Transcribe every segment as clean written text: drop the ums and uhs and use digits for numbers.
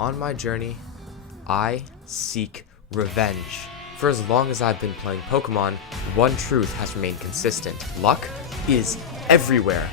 On my journey, I seek revenge. For as long as I've been playing Pokemon, one truth has remained consistent. Luck is everywhere.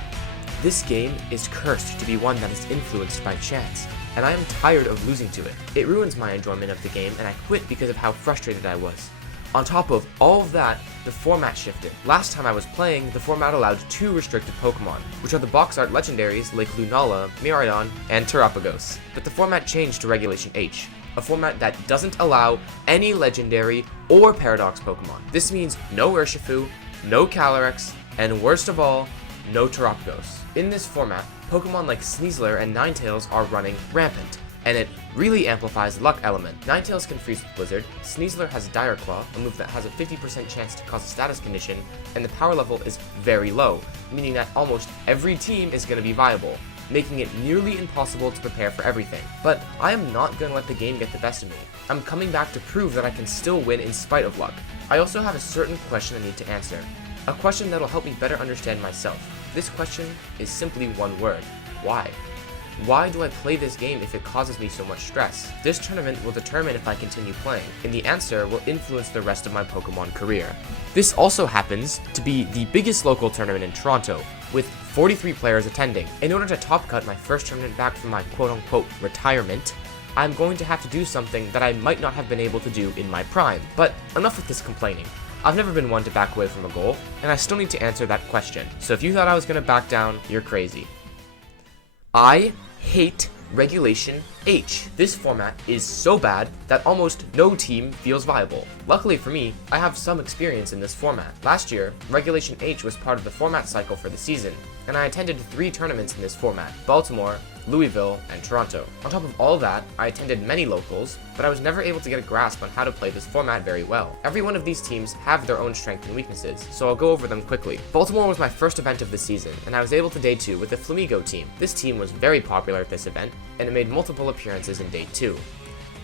This game is cursed to be one that is influenced by chance, and I am tired of losing to it. It ruins my enjoyment of the game, and I quit because of how frustrated I was. On top of all of that, the format shifted. Last time I was playing, the format allowed 2 restricted Pokemon, which are the box art legendaries like Lunala, Miraidon, and Terapagos. But the format changed to Regulation H, a format that doesn't allow any legendary or paradox Pokemon. This means no Urshifu, no Calyrex, and worst of all, no Terapagos. In this format, Pokemon like Sneasler and Ninetales are running rampant, and it really amplifies the luck element. Ninetales can freeze with Blizzard, Sneasler has Dire Claw, a move that has a 50% chance to cause a status condition, and the power level is very low, meaning that almost every team is going to be viable, making it nearly impossible to prepare for everything. But I am not going to let the game get the best of me. I'm coming back to prove that I can still win in spite of luck. I also have a certain question I need to answer, a question that will help me better understand myself. This question is simply one word: why? Why do I play this game if it causes me so much stress? This tournament will determine if I continue playing, and the answer will influence the rest of my Pokemon career. This also happens to be the biggest local tournament in Toronto, with 43 players attending. In order to top cut my first tournament back from my quote-unquote retirement, I'm going to have to do something that I might not have been able to do in my prime. But enough with this complaining. I've never been one to back away from a goal, and I still need to answer that question. So if you thought I was going to back down, you're crazy. I hate Regulation H. This format is so bad that almost no team feels viable. Luckily for me, I have some experience in this format. Last year, Regulation H was part of the format cycle for the season, and I attended 3 tournaments in this format: Baltimore, Louisville, and Toronto. On top of all that, I attended many locals, but I was never able to get a grasp on how to play this format very well. Every one of these teams have their own strengths and weaknesses, so I'll go over them quickly. Baltimore was my first event of the season, and I was able to day 2 with the Flamigo team. This team was very popular at this event, and it made multiple appearances in day 2.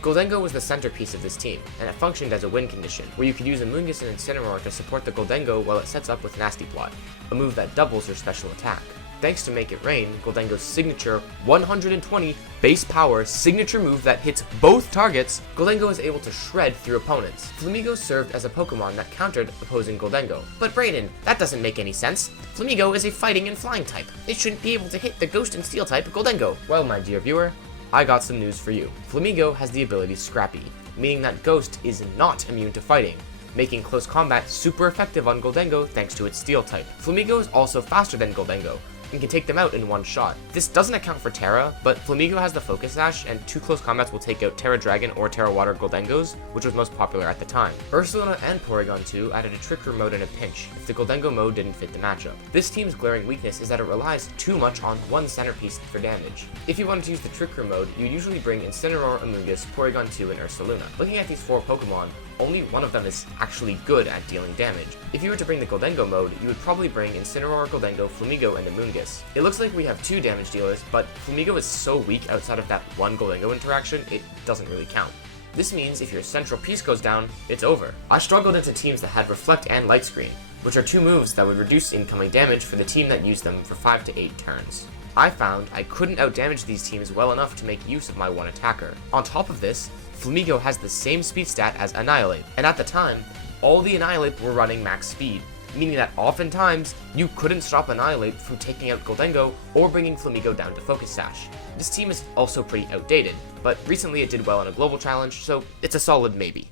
Goldengo was the centerpiece of this team, and it functioned as a win condition, where you could use Amoonguss and Incineroar to support the Goldengo while it sets up with Nasty Plot, a move that doubles your special attack. Thanks to Make It Rain, Goldengo's signature 120 base power signature move that hits both targets, Goldengo is able to shred through opponents. Flamigo served as a Pokemon that countered opposing Goldengo. But Brayden, that doesn't make any sense. Flamigo is a fighting and flying type. It shouldn't be able to hit the Ghost and Steel type Goldengo. Well, my dear viewer, I got some news for you. Flamigo has the ability Scrappy, meaning that Ghost is not immune to fighting, making close combat super effective on Goldengo thanks to its Steel type. Flamigo is also faster than Goldengo, and can take them out in one shot. This doesn't account for Terra, but Flamigo has the Focus Sash, and 2 close combats will take out Terra Dragon or Terra Water Goldengos, which was most popular at the time. Ursaluna and Porygon 2 added a Trick Room mode in a pinch, if the Goldengo mode didn't fit the matchup. This team's glaring weakness is that it relies too much on one centerpiece for damage. If you wanted to use the Trick Room mode, you usually bring Incineroar, Amoonguss, Porygon 2, and Ursaluna. Looking at these 4 Pokemon, only one of them is actually good at dealing damage. If you were to bring the Goldengo mode, you would probably bring Incineroar, Goldengo, Flamigo, and Amoonguss. It looks like we have 2 damage dealers, but Flamigo is so weak outside of that one Goldengo interaction, it doesn't really count. This means if your central piece goes down, it's over. I struggled into teams that had Reflect and Light Screen, which are 2 moves that would reduce incoming damage for the team that used them for 5 to 8 turns. I found I couldn't outdamage these teams well enough to make use of my one attacker. On top of this, Flamigo has the same speed stat as Annihilate, and at the time, all the Annihilate were running max speed, meaning that oftentimes, you couldn't stop Annihilate from taking out Goldengo or bringing Flamigo down to Focus Sash. This team is also pretty outdated, but recently it did well in a global challenge, so it's a solid maybe.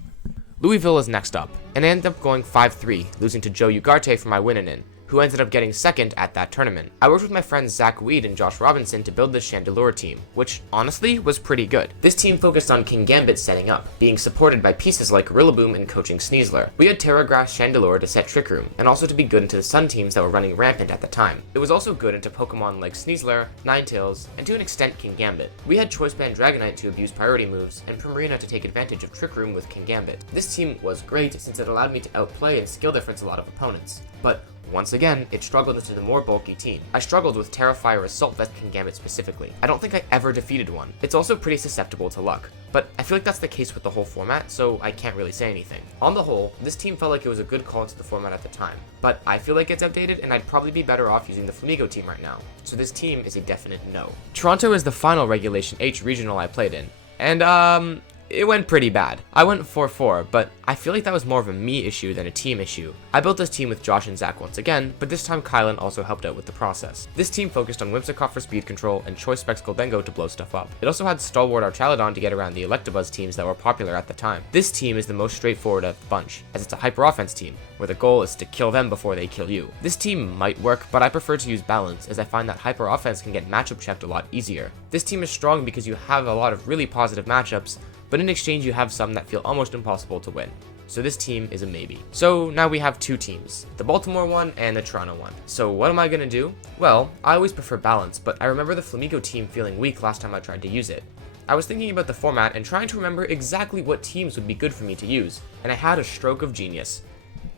Louisville is next up, and I ended up going 5-3, losing to Joe Ugarte for my win-in, who ended up getting second at that tournament. I worked with my friends Zach Weed and Josh Robinson to build this Chandelure team, which honestly was pretty good. This team focused on King Gambit setting up, being supported by pieces like Rillaboom and coaching Sneasler. We had Terra Grass Chandelure to set Trick Room, and also to be good into the Sun teams that were running rampant at the time. It was also good into Pokemon like Sneasler, Ninetales, and to an extent King Gambit. We had Choice Band Dragonite to abuse priority moves, and Primarina to take advantage of Trick Room with King Gambit. This team was great since it allowed me to outplay and skill difference a lot of opponents, but once again, it struggled into the more bulky team. I struggled with Terrafire Assault Vest King Gambit specifically. I don't think I ever defeated one. It's also pretty susceptible to luck, but I feel like that's the case with the whole format, so I can't really say anything. On the whole, this team felt like it was a good call into the format at the time, but I feel like it's outdated and I'd probably be better off using the Flamigo team right now, so this team is a definite no. Toronto is the final Regulation H regional I played in, and it went pretty bad. I went 4-4, but I feel like that was more of a me issue than a team issue. I built this team with Josh and Zach once again, but this time Kylan also helped out with the process. This team focused on Whimsicott for speed control and Choice Specs Goldengo to blow stuff up. It also had Stalwart Archaludon to get around the Electabuzz teams that were popular at the time. This team is the most straightforward of the bunch, as it's a hyper offense team, where the goal is to kill them before they kill you. This team might work, but I prefer to use balance, as I find that hyper offense can get matchup checked a lot easier. This team is strong because you have a lot of really positive matchups, but in exchange you have some that feel almost impossible to win. So this team is a maybe. So now we have two teams, the Baltimore one and the Toronto one. So what am I gonna do? Well, I always prefer balance, but I remember the Flamigo team feeling weak last time I tried to use it. I was thinking about the format and trying to remember exactly what teams would be good for me to use, and I had a stroke of genius.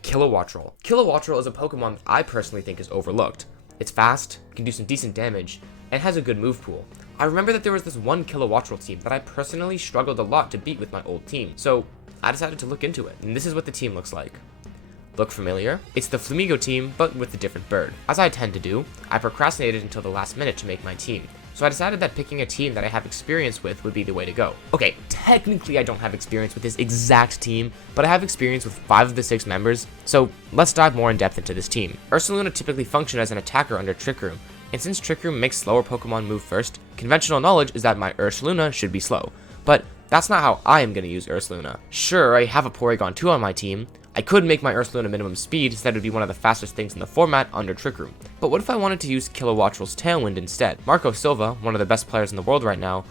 Kilowattrel. Kilowattrel is a Pokemon that I personally think is overlooked. It's fast, can do some decent damage, and has a good move pool. I remember that there was this one Kilowattrel team that I personally struggled a lot to beat with my old team, so I decided to look into it, and this is what the team looks like. Look familiar? It's the Flamigo team, but with a different bird. As I tend to do, I procrastinated until the last minute to make my team, so I decided that picking a team that I have experience with would be the way to go. Okay, technically I don't have experience with this exact team, but I have experience with 5 of the 6 members, so let's dive more in depth into this team. Ursaluna typically function as an attacker under Trick Room, and since Trick Room makes slower Pokemon move first, conventional knowledge is that my Ursaluna should be slow. But that's not how I am going to use Ursaluna. Sure, I have a Porygon 2 on my team. I could make my Ursaluna minimum speed so that it would be one of the fastest things in the format under Trick Room. But what if I wanted to use Kilowattrel's Tailwind instead? Marco Silva, one of the best players in the world right now,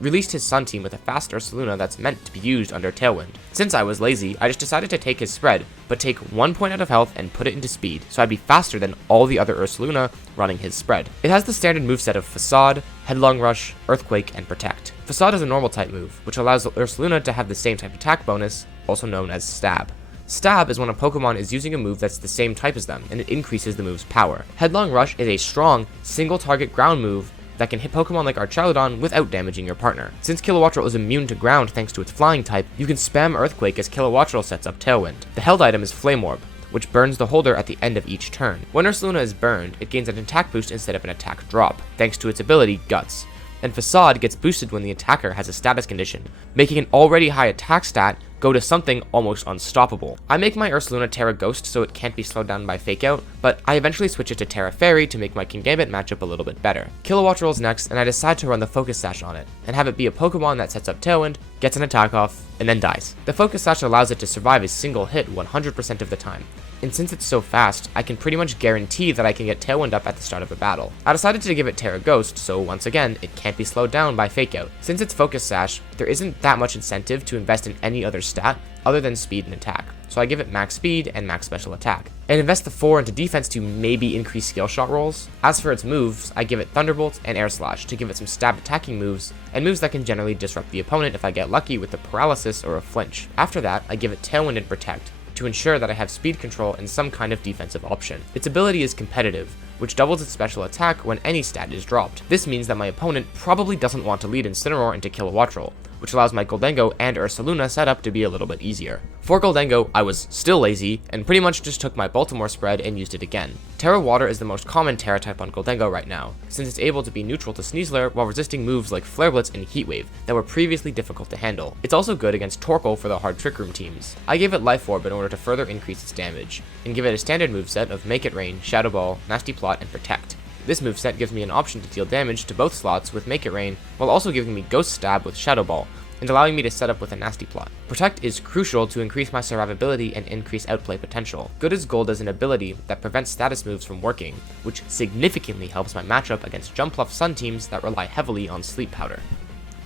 released his Sun team with a fast Ursaluna that's meant to be used under Tailwind. Since I was lazy, I just decided to take his spread, but take 1 point out of health and put it into speed, so I'd be faster than all the other Ursaluna running his spread. It has the standard moveset of Facade, Headlong Rush, Earthquake, and Protect. Facade is a normal type move, which allows Ursaluna to have the same type attack bonus, also known as Stab. Stab is when a Pokemon is using a move that's the same type as them, and it increases the move's power. Headlong Rush is a strong, single-target ground move that can hit Pokemon like Archaludon without damaging your partner. Since Kilowattrel is immune to ground thanks to its flying type, you can spam Earthquake as Kilowattrel sets up Tailwind. The held item is Flame Orb, which burns the holder at the end of each turn. When Ursaluna is burned, it gains an attack boost instead of an attack drop, thanks to its ability Guts. And Facade gets boosted when the attacker has a status condition, making an already high attack stat go to something almost unstoppable. I make my Ursaluna Terra Ghost so it can't be slowed down by Fake Out, but I eventually switch it to Terra Fairy to make my Kingambit matchup a little bit better. Kilowattrel is next, and I decide to run the Focus Sash on it, and have it be a Pokemon that sets up Tailwind, gets an attack off, and then dies. The Focus Sash allows it to survive a single hit 100% of the time, and since it's so fast, I can pretty much guarantee that I can get Tailwind up at the start of a battle. I decided to give it Terra Ghost, so once again, it can't be slowed down by Fake Out. Since it's Focus Sash, there isn't that much incentive to invest in any other stat other than speed and attack, so I give it max speed and max special attack, and invest the 4 into defense to maybe increase skill shot rolls. As for its moves, I give it Thunderbolt and Air Slash to give it some stab attacking moves, and moves that can generally disrupt the opponent if I get lucky with a Paralysis or a Flinch. After that, I give it Tailwind and Protect, to ensure that I have speed control and some kind of defensive option. Its ability is competitive, which doubles its special attack when any stat is dropped. This means that my opponent probably doesn't want to lead Incineroar into Kilowattrel, which allows my Goldengo and Ursaluna setup to be a little bit easier. For Goldengo, I was still lazy, and pretty much just took my Baltimore spread and used it again. Terra Water is the most common Terra type on Goldengo right now, since it's able to be neutral to Sneasler while resisting moves like Flare Blitz and Heat Wave that were previously difficult to handle. It's also good against Torkoal for the hard Trick Room teams. I gave it Life Orb in order to further increase its damage, and give it a standard moveset of Make It Rain, Shadow Ball, Nasty Plot, and Protect. This moveset gives me an option to deal damage to both slots with Make It Rain, while also giving me Ghost Stab with Shadow Ball, and allowing me to set up with a Nasty Plot. Protect is crucial to increase my survivability and increase outplay potential. Good as Gold is an ability that prevents status moves from working, which significantly helps my matchup against Jumpluff Sun teams that rely heavily on Sleep Powder.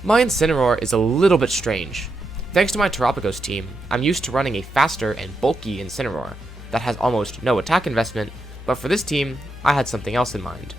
My Incineroar is a little bit strange. Thanks to my Terapagos team, I'm used to running a faster and bulky Incineroar that has almost no attack investment, but for this team, I had something else in mind.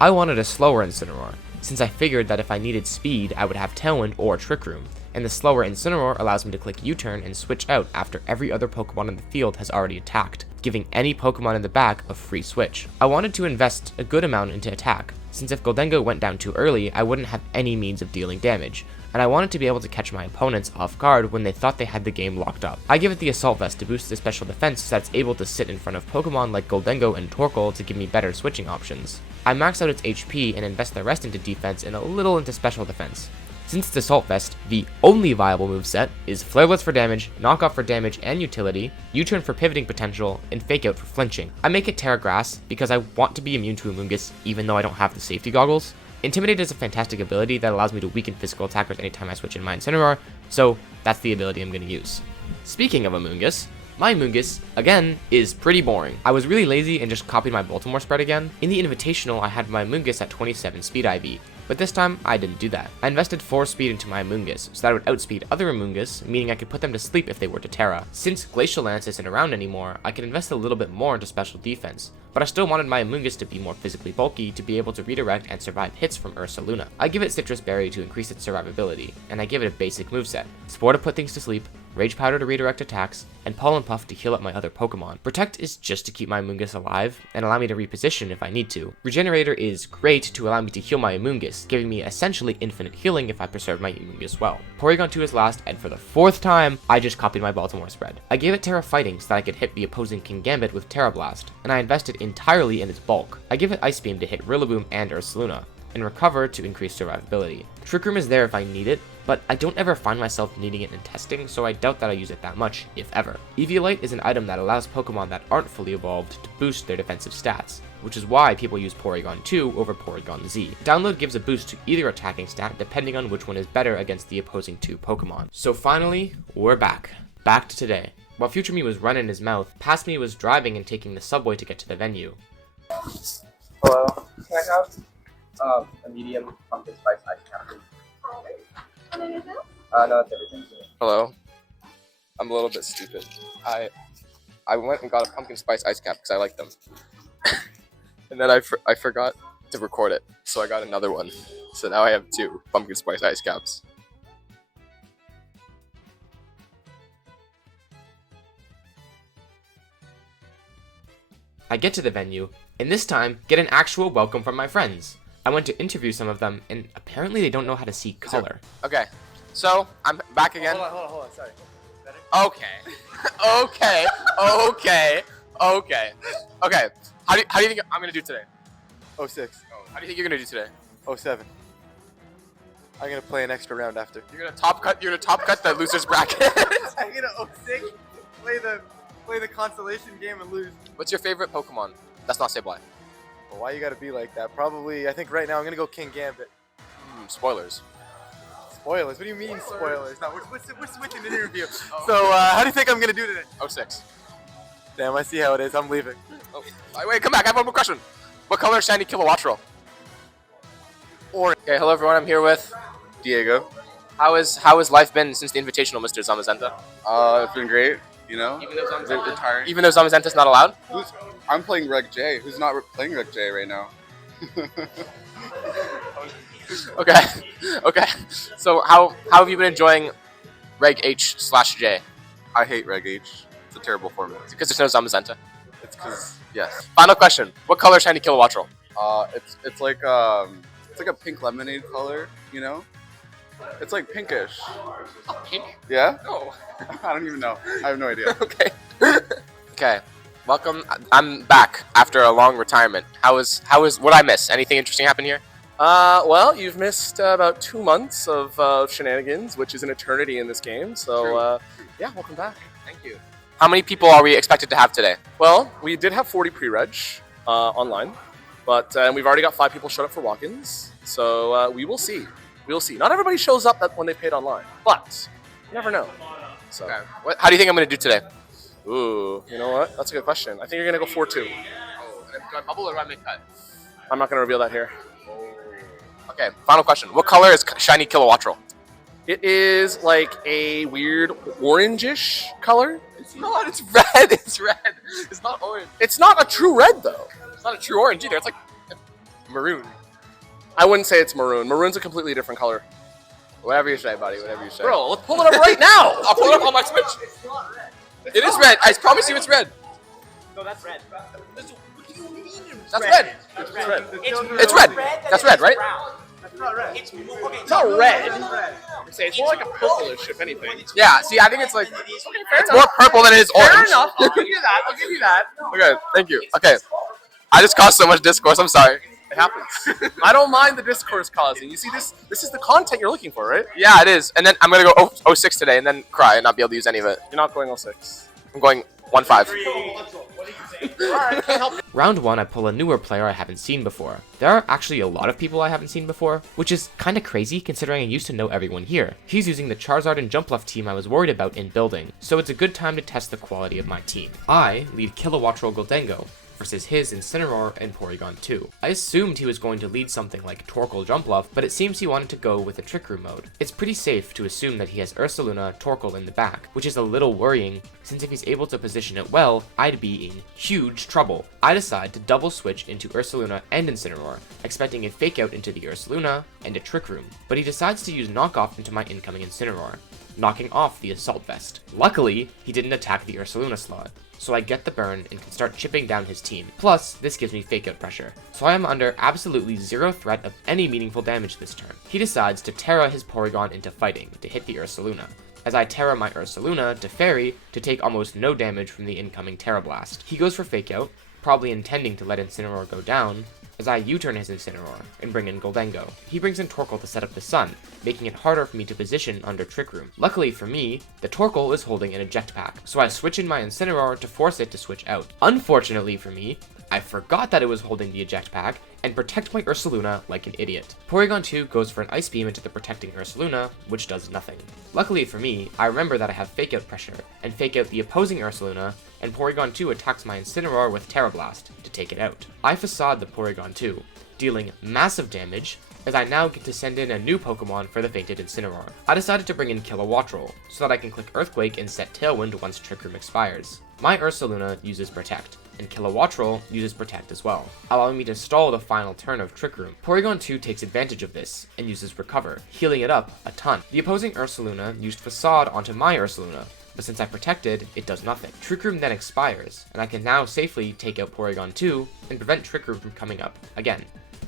I wanted a slower Incineroar, since I figured that if I needed speed, I would have Tailwind or Trick Room, and the slower Incineroar allows me to click U-turn and switch out after every other Pokemon in the field has already attacked, giving any Pokemon in the back a free switch. I wanted to invest a good amount into attack, since if Goldengo went down too early, I wouldn't have any means of dealing damage, and I wanted to be able to catch my opponents off guard when they thought they had the game locked up. I give it the Assault Vest to boost the special defense so that it's able to sit in front of Pokemon like Goldengo and Torkoal to give me better switching options. I max out its HP and invest the rest into defense and a little into special defense. Since it's Assault Vest, the only viable moveset is Flare Blitz for damage, Knock Off for damage and utility, U-turn for pivoting potential, and Fake Out for flinching. I make it Terra Grass because I want to be immune to Amoonguss even though I don't have the safety goggles. Intimidate is a fantastic ability that allows me to weaken physical attackers anytime I switch in my Incineroar, so that's the ability I'm going to use. Speaking of Amoonguss, my Amoonguss, again, is pretty boring. I was really lazy and just copied my Baltimore spread again. In the Invitational, I had my Amoonguss at 27 speed IV, but this time, I didn't do that. I invested 4 speed into my Amoonguss, so that I would outspeed other Amoonguss, meaning I could put them to sleep if they were to Terra. Since Glacial Lance isn't around anymore, I could invest a little bit more into special defense, but I still wanted my Amoonguss to be more physically bulky to be able to redirect and survive hits from Ursaluna. I give it Citrus Berry to increase its survivability, and I give it a basic moveset. Spore to put things to sleep, Rage Powder to redirect attacks, and Pollen Puff to heal up my other Pokemon. Protect is just to keep my Amoonguss alive, and allow me to reposition if I need to. Regenerator is great to allow me to heal my Amoonguss, giving me essentially infinite healing if I preserve my Amoonguss well. Porygon 2 is last, and for the 4th time, I just copied my Baltimore spread. I gave it Terra Fighting so that I could hit the opposing Kingambit with Terra Blast, and I invested entirely in its bulk. I give it Ice Beam to hit Rillaboom and Ursaluna, and Recover to increase survivability. Trick Room is there if I need it, but I don't ever find myself needing it in testing, so I doubt that I use it that much, if ever. Eviolite is an item that allows Pokemon that aren't fully evolved to boost their defensive stats, which is why people use Porygon 2 over Porygon Z. Download gives a boost to either attacking stat, depending on which one is better against the opposing 2 Pokemon. So finally, we're back. Back to today. While Future Me was running his mouth, Past Me was driving and taking the subway to get to the venue. Hello, can I have a medium pumpkin spice ice captain? No, that's everything. Hello. I'm a little bit stupid. I went and got a pumpkin spice ice cap because I like them. And then I forgot to record it, so I got another one. So now I have 2 pumpkin spice ice caps. I get to the venue, and this time, get an actual welcome from my friends. I went to interview some of them, and apparently they don't know how to see color. Okay, so I'm back again. Hold on, sorry. Better? Okay. Okay. How do you think I'm gonna do today? 06. How do you think you're gonna do today? 07. I'm gonna play an extra round after. You're gonna top cut the losers bracket. I'm gonna 06 play the consolation game and lose. What's your favorite Pokemon? That's not Sableye. Well, why you gotta be like that? Probably, I think right now I'm gonna go King Gambit. Spoilers. Spoilers? What do you mean spoilers? No, we're switching the interview. So, how do you think I'm gonna do today? 06. Damn, I see how it is. I'm leaving. Oh, wait, come back. I have one more question. What color is shiny Kilowattrel? Orange. Okay, hello everyone. I'm here with Diego. How has life been since the Invitational, Mr. Zamazenta? It's been great. You know, Even though Zamazenta's not allowed? I'm playing Reg J. Who's not playing Reg J right now? Okay. So how have you been enjoying Reg H/J? I hate Reg H. It's a terrible format. Because there's no Zamazenta. It's because yes. Final question: what color is shiny Kilowattrel? It's like a pink lemonade color. You know, it's like pinkish. Pink? Yeah? No. I don't even know. I have no idea. Okay. Welcome. I'm back after a long retirement. How was what I miss? Anything interesting happen here? Well, you've missed about 2 months of shenanigans, which is an eternity in this game. So, yeah, welcome back. Thank you. How many people are we expected to have today? Well, we did have 40 pre-reg online, but we've already got 5 people showed up for walk-ins. So we will see. We'll see. Not everybody shows up when they paid online, but you never know. So, Okay. How do you think I'm going to do today? ooh, you know what? That's a good question. I think you're gonna go 4-2. Do I bubble or do I make cut? I'm not gonna reveal that here. Okay. Final question: what color is shiny Kilowattrel? It is like a weird orangish color. It's not. It's red. It's red. It's not orange. It's not a true red though. It's not a true orange either. It's like maroon. I wouldn't say it's maroon. Maroon's a completely different color. Whatever you say, buddy. Whatever you say. Bro, let's pull it up right now. I'll pull it up on my Switch. It is red. I promise you, it's red. No, that's red. That's red. It's red. It's red. That's red, right? That's not red. It's not red. It's more like a purplish, if anything. Yeah. See, I think it's like it's more purple than it is orange. Fair enough. I'll give you that. Okay. Thank you. Okay. I just caused so much discourse. I'm sorry. It happens. I don't mind the discourse causing. You see, this is the content you're looking for, right? Yeah, it is. And then I'm gonna go 06 today, and then cry and not be able to use any of it. You're not going 06. I'm going 1-5. Round 1, I pull a newer player I haven't seen before. There are actually a lot of people I haven't seen before, which is kinda crazy considering I used to know everyone here. He's using the Charizard and Jumpluff team I was worried about in building, so it's a good time to test the quality of my team. I lead Kilowattrel Goldengo versus his Incineroar and Porygon 2. I assumed he was going to lead something like Torkoal Jumpluff, but it seems he wanted to go with a Trick Room mode. It's pretty safe to assume that he has Ursaluna Torkoal in the back, which is a little worrying, since if he's able to position it well, I'd be in huge trouble. I decide to double switch into Ursaluna and Incineroar, expecting a Fake Out into the Ursaluna and a Trick Room, but he decides to use Knock Off into my incoming Incineroar, knocking off the Assault Vest. Luckily, he didn't attack the Ursaluna slot, so I get the burn and can start chipping down his team. Plus, this gives me Fake Out pressure, so I am under absolutely zero threat of any meaningful damage this turn. He decides to Terra his Porygon into fighting to hit the Ursaluna, as I Terra my Ursaluna to Fairy to take almost no damage from the incoming Terra Blast. He goes for Fake Out, probably intending to let Incineroar go down, as I U-turn his Incineroar and bring in Goldengo. He brings in Torkoal to set up the Sun, making it harder for me to position under Trick Room. Luckily for me, the Torkoal is holding an Eject Pack, so I switch in my Incineroar to force it to switch out. Unfortunately for me, I forgot that it was holding the Eject Pack, and protect my Ursaluna like an idiot. Porygon 2 goes for an Ice Beam into the protecting Ursaluna, which does nothing. Luckily for me, I remember that I have Fake Out pressure, and Fake Out the opposing Ursaluna, and Porygon 2 attacks my Incineroar with Terra Blast to take it out. I Facade the Porygon 2, dealing massive damage, as I now get to send in a new Pokemon for the fainted Incineroar. I decided to bring in Kilowattrel, so that I can click Earthquake and set Tailwind once Trick Room expires. My Ursaluna uses Protect, and Kilowattrel uses Protect as well, allowing me to stall the final turn of Trick Room. Porygon 2 takes advantage of this, and uses Recover, healing it up a ton. The opposing Ursaluna used Facade onto my Ursaluna, but since I protected, it does nothing. Trick Room then expires, and I can now safely take out Porygon 2 and prevent Trick Room from coming up again.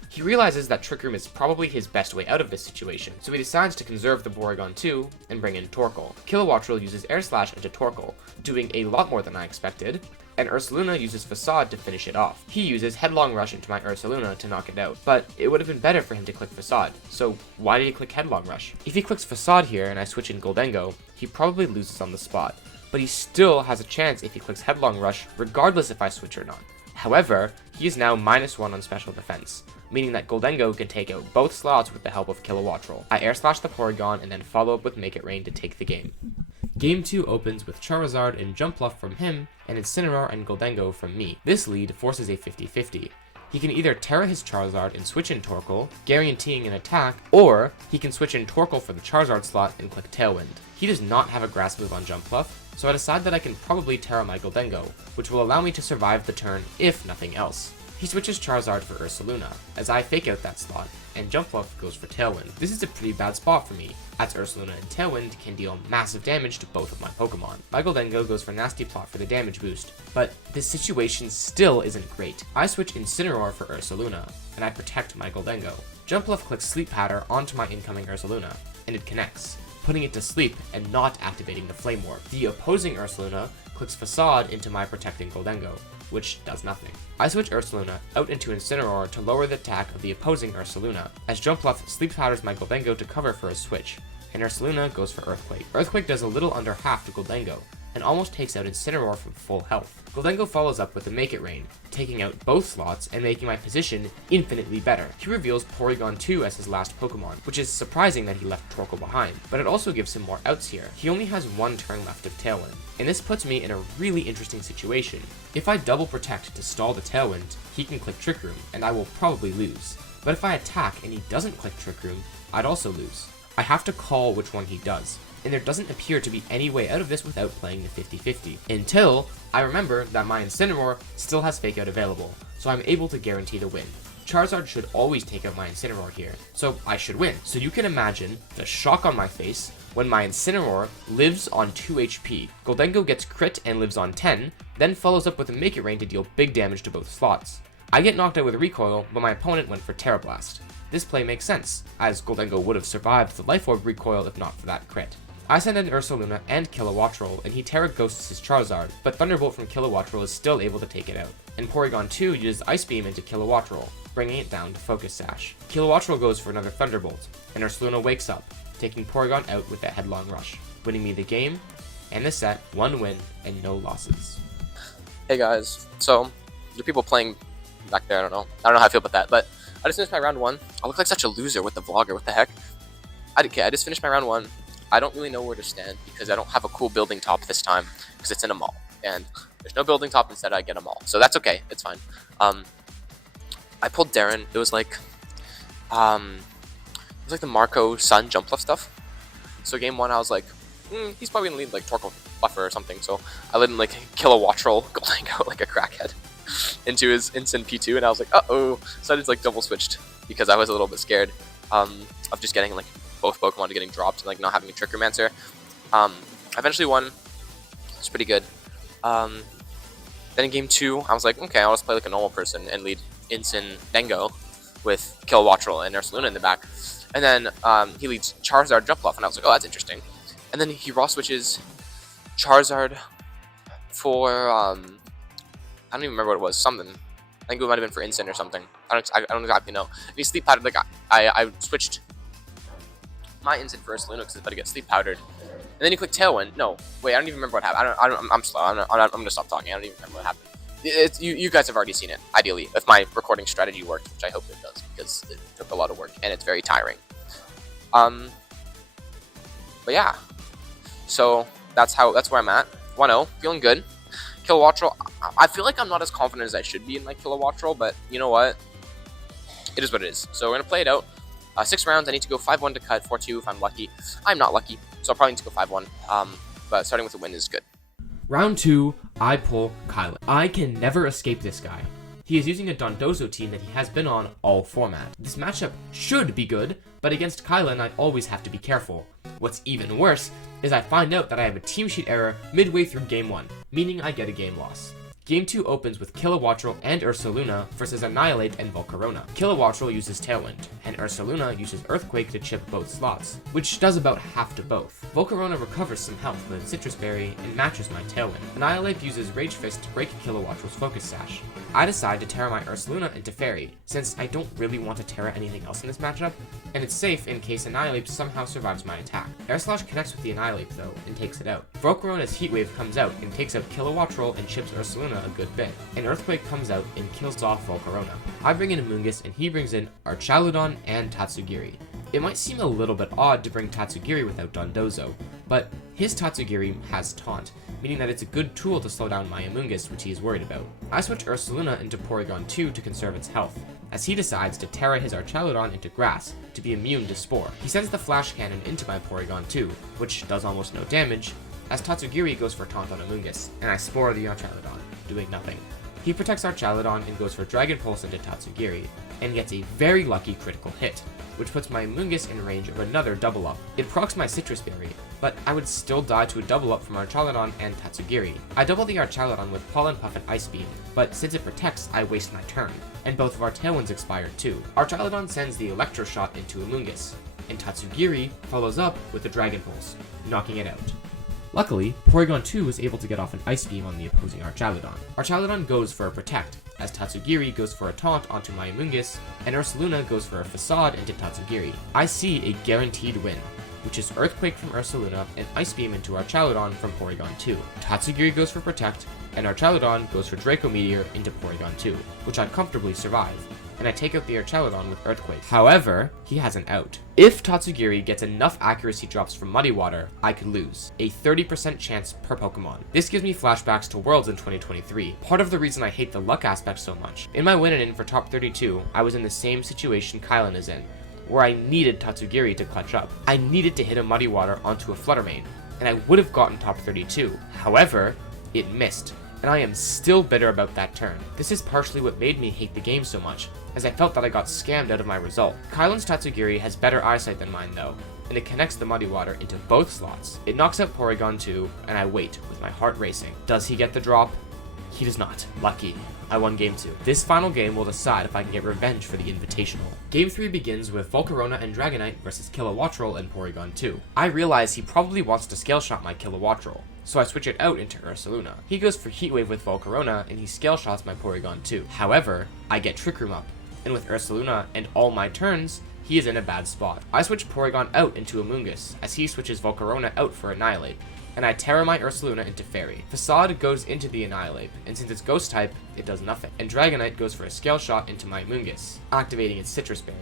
He realizes that Trick Room is probably his best way out of this situation, so he decides to conserve the Porygon 2 and bring in Torkoal. Kilowattrel uses Air Slash into Torkoal, doing a lot more than I expected, and Ursaluna uses Facade to finish it off. He uses Headlong Rush into my Ursaluna to knock it out, but it would have been better for him to click Facade, so why did he click Headlong Rush? If he clicks Facade here and I switch in Goldengo, he probably loses on the spot, but he still has a chance if he clicks Headlong Rush, regardless if I switch or not. However, he is now -1 on special defense, meaning that Goldengo can take out both slots with the help of Kilowattrel. I Air Slash the Porygon and then follow up with Make It Rain to take the game. Game 2 opens with Charizard and Jumpluff from him, and Incineroar and Goldengo from me. This lead forces a 50-50. He can either Terra his Charizard and switch in Torkoal, guaranteeing an attack, or he can switch in Torkoal for the Charizard slot and click Tailwind. He does not have a Grass move on Jumpluff, so I decide that I can probably Terra my Goldengo, which will allow me to survive the turn if nothing else. He switches Charizard for Ursaluna, as I Fake Out that slot, and Jumpluff goes for Tailwind. This is a pretty bad spot for me, as Ursaluna and Tailwind can deal massive damage to both of my Pokemon. My Goldengo goes for Nasty Plot for the damage boost, but this situation still isn't great. I switch Incineroar for Ursaluna, and I protect my Goldengo. Jumpluff clicks Sleep Powder onto my incoming Ursaluna, and it connects, putting it to sleep and not activating the Flame Warp. The opposing Ursaluna clicks Facade into my protecting Goldengo, which does nothing. I switch Ursaluna out into Incineroar to lower the attack of the opposing Ursaluna, as Jumpluff Sleep Powders my Goldengo to cover for a switch, and Ursaluna goes for Earthquake. Earthquake does a little under half to Goldengo, and almost takes out Incineroar from full health. Goldengo follows up with a Make It Rain, taking out both slots and making my position infinitely better. He reveals Porygon 2 as his last Pokemon, which is surprising that he left Torkoal behind, but it also gives him more outs here. He only has one turn left of Tailwind, and this puts me in a really interesting situation. If I double protect to stall the Tailwind, he can click Trick Room, and I will probably lose. But if I attack and he doesn't click Trick Room, I'd also lose. I have to call which one he does, and there doesn't appear to be any way out of this without playing the 50-50, until I remember that my Incineroar still has Fake Out available, so I'm able to guarantee the win. Charizard should always take out my Incineroar here, so I should win. So you can imagine the shock on my face when my Incineroar lives on 2 HP. Goldengo gets crit and lives on 10, then follows up with a Make It Rain to deal big damage to both slots. I get knocked out with a recoil, but my opponent went for Terra Blast. This play makes sense, as Goldengo would have survived the Life Orb recoil if not for that crit. I send in Ursaluna and Kilowattrel, and he Terra Ghosts his Charizard, but Thunderbolt from Kilowattrel is still able to take it out. And Porygon 2 uses Ice Beam into Kilowattrel, bringing it down to Focus Sash. Kilowattrel goes for another Thunderbolt, and Ursaluna wakes up, taking Porygon out with a Headlong Rush, winning me the game and the set, 1 win and no losses. Hey guys, so the people playing back there, I don't know how I feel about that, but I just finished my round 1. I look like such a loser with the vlogger, what the heck? I just finished my round 1. I don't really know where to stand because I don't have a cool building top this time because it's in a mall, and there's no building top, instead I get a mall, so that's okay, it's fine. I pulled Darren. It was like the Marco Sun jump left stuff. So game 1 I was like, he's probably gonna lead like Torkoal Buffer or something, so I let him like Kilowattrel going out like a crackhead into his instant P2, and I was like, uh-oh. So I just like double switched because I was a little bit scared of just getting like both Pokemon getting dropped and like not having a Trickermancer. I eventually won. It's pretty good. Then in game 2, I was like, okay, I'll just play like a normal person and lead Incin Dengo with Kilowattrel and Ursaluna in the back. And then he leads Charizard Jump Off, and I was like, oh, that's interesting. And then he raw switches Charizard for, I don't even remember what it was, something. I think it might have been for Incin or something. I don't exactly know. And he sleep powdered, like, I switched my Incin for Ursaluna because it's about to get sleep powdered. And then he clicked Tailwind. No, wait, I don't even remember what happened. I'm slow. I'm gonna stop talking. I don't even remember what happened. You guys have already seen it, ideally, if my recording strategy worked, which I hope it does, because it took a lot of work, and it's very tiring. But yeah. So, that's where I'm at. 1-0, feeling good. Kilowattrel, I feel like I'm not as confident as I should be in my Kilowattrel, but you know what? It is what it is. So we're gonna play it out. 6 rounds, I need to go 5-1 to cut, 4-2 if I'm lucky. I'm not lucky, so I'll probably need to go 5-1. But starting with a win is good. Round 2, I pull Kylan. I can never escape this guy. He is using a Dondozo team that he has been on all format. This matchup should be good, but against Kylan I always have to be careful. What's even worse is I find out that I have a team sheet error midway through game 1, meaning I get a game loss. Game 2 opens with Kilowattrel and Ursaluna versus Annihilate and Volcarona. Kilowattrel uses Tailwind, and Ursaluna uses Earthquake to chip both slots, which does about half to both. Volcarona recovers some health with Citrus Berry and matches my Tailwind. Annihilate uses Rage Fist to break Kilowattrel's Focus Sash. I decide to Terra my Ursaluna into Fairy, since I don't really want to Terra anything else in this matchup, and it's safe in case Annihilate somehow survives my attack. Air Slash connects with the Annihilate though, and takes it out. Volcarona's Heat Wave comes out and takes out Kilowattrel and chips Ursaluna a good bit. An Earthquake comes out and kills off Volcarona. I bring in Amoonguss and he brings in Archaludon and Tatsugiri. It might seem a little bit odd to bring Tatsugiri without Dondozo, but his Tatsugiri has Taunt, meaning that it's a good tool to slow down my Amoonguss, which he is worried about. I switch Ursaluna into Porygon 2 to conserve its health, as he decides to Terra his Archaludon into Grass to be immune to Spore. He sends the Flash Cannon into my Porygon 2, which does almost no damage, as Tatsugiri goes for Taunt on Amoonguss, and I Spore the Archaludon, doing nothing. He protects Archaludon and goes for Dragon Pulse into Tatsugiri, and gets a very lucky critical hit, which puts my Amoonguss in range of another double up. It procs my Citrus Berry, but I would still die to a double up from Archaludon and Tatsugiri. I double the Archaludon with Pollen Puff and Ice Beam, but since it protects, I waste my turn, and both of our Tailwinds expired too. Archaludon sends the Electro Shot into Amoonguss, and Tatsugiri follows up with the Dragon Pulse, knocking it out. Luckily, Porygon 2 was able to get off an Ice Beam on the opposing Archaludon. Archaludon goes for a Protect, as Tatsugiri goes for a Taunt onto my Amoonguss, and Ursaluna goes for a Facade into Tatsugiri. I see a guaranteed win, which is Earthquake from Ursaluna and Ice Beam into Archaludon from Porygon 2. Tatsugiri goes for Protect, and Archaludon goes for Draco Meteor into Porygon 2, which I comfortably survive, and I take out the Archaludon with Earthquake. However, he has an out. If Tatsugiri gets enough accuracy drops from Muddy Water, I could lose. A 30% chance per Pokemon. This gives me flashbacks to Worlds in 2023, part of the reason I hate the luck aspect so much. In my win-in for top 32, I was in the same situation Kylan is in, where I needed Tatsugiri to clutch up. I needed to hit a Muddy Water onto a Flutter Mane, and I would have gotten top 32. However, it missed, and I am still bitter about that turn. This is partially what made me hate the game so much, as I felt that I got scammed out of my result. Kylan's Tatsugiri has better eyesight than mine though, and it connects the Muddy Water into both slots. It knocks out Porygon 2, and I wait, with my heart racing. Does he get the drop? He does not. Lucky. I won game 2. This final game will decide if I can get revenge for the Invitational. Game 3 begins with Volcarona and Dragonite versus Kilowattrel and Porygon 2. I realize he probably wants to Scale Shot my Kilowattrel, so I switch it out into Ursaluna. He goes for Heat Wave with Volcarona, and he Scale Shots my Porygon 2. However, I get Trick Room up, and with Ursaluna and all my turns, he is in a bad spot. I switch Porygon out into Amoonguss, as he switches Volcarona out for Annihilate, and I Terra my Ursaluna into Fairy. Facade goes into the Annihilate, and since it's Ghost type, it does nothing. And Dragonite goes for a Scale Shot into my Amoonguss, activating its Citrus Berry.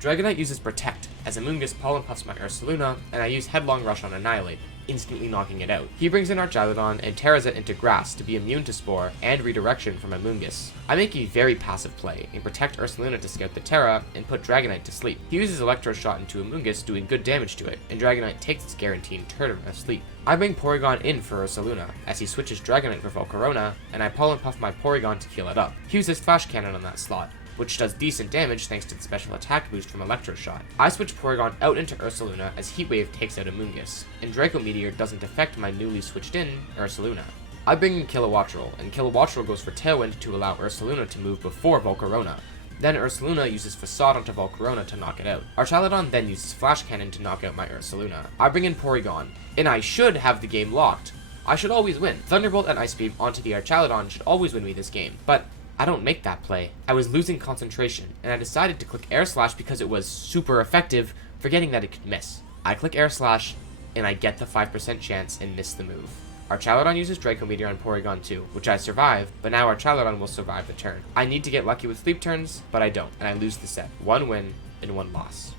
Dragonite uses Protect, as Amoonguss Pollen Puffs my Ursaluna, and I use Headlong Rush on Annihilate, instantly knocking it out. He brings in Archaludon and Terras it into Grass to be immune to Spore and Redirection from Amoonguss. I make a very passive play and protect Ursaluna to scout the Terra and put Dragonite to sleep. He uses Electro Shot into Amoonguss, doing good damage to it, and Dragonite takes its guaranteed turn of sleep. I bring Porygon in for Ursaluna, as he switches Dragonite for Volcarona, and I Pollen Puff my Porygon to heal it up. He uses Flash Cannon on that slot, which does decent damage thanks to the special attack boost from Electro Shot. I switch Porygon out into Ursaluna as Heat Wave takes out Amoonguss, and Draco Meteor doesn't affect my newly switched in Ursaluna. I bring in Kilowattrel, and Kilowattrel goes for Tailwind to allow Ursaluna to move before Volcarona. Then Ursaluna uses Facade onto Volcarona to knock it out. Archaludon then uses Flash Cannon to knock out my Ursaluna. I bring in Porygon, and I should have the game locked. I should always win. Thunderbolt and Ice Beam onto the Archaludon should always win me this game, but I don't make that play. I was losing concentration, and I decided to click Air Slash because it was super effective, forgetting that it could miss. I click Air Slash, and I get the 5% chance and miss the move. Archaludon uses Draco Meteor on Porygon 2, which I survive, but now Archaludon will survive the turn. I need to get lucky with sleep turns, but I don't, and I lose the set. 1 win and 1 loss.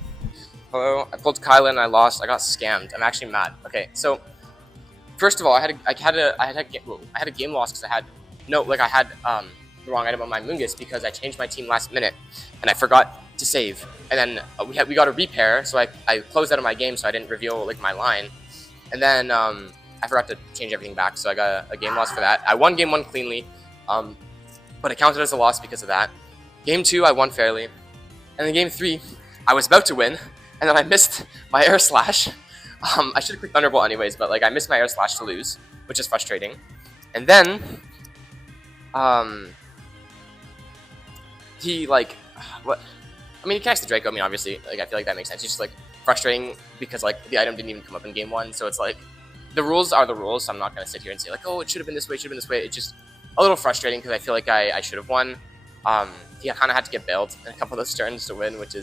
Hello, I pulled Kyla and I lost. I got scammed. I'm actually mad. Okay, so first of all, I had a game loss because I had the wrong item on my Amoonguss because I changed my team last minute and I forgot to save. And then we got a repair, so I closed out of my game, so I didn't reveal like my line. And then I forgot to change everything back, so I got a game loss for that. I won game 1 cleanly, but it counted as a loss because of that. Game 2 I won fairly, and then game 3 I was about to win, and then I missed my Air Slash. I should have clicked Thunderbolt anyways, but like I missed my Air Slash to lose, which is frustrating. And then he like what? I mean, he connects to Draco. I mean, obviously, like I feel like that makes sense. It's just like frustrating because like the item didn't even come up in game 1, so it's like the rules are the rules. So I'm not gonna sit here and say like, oh, it should have been this way, it should have been this way. It's just a little frustrating because I feel like I should have won. He kind of had to get bailed in a couple of those turns to win, which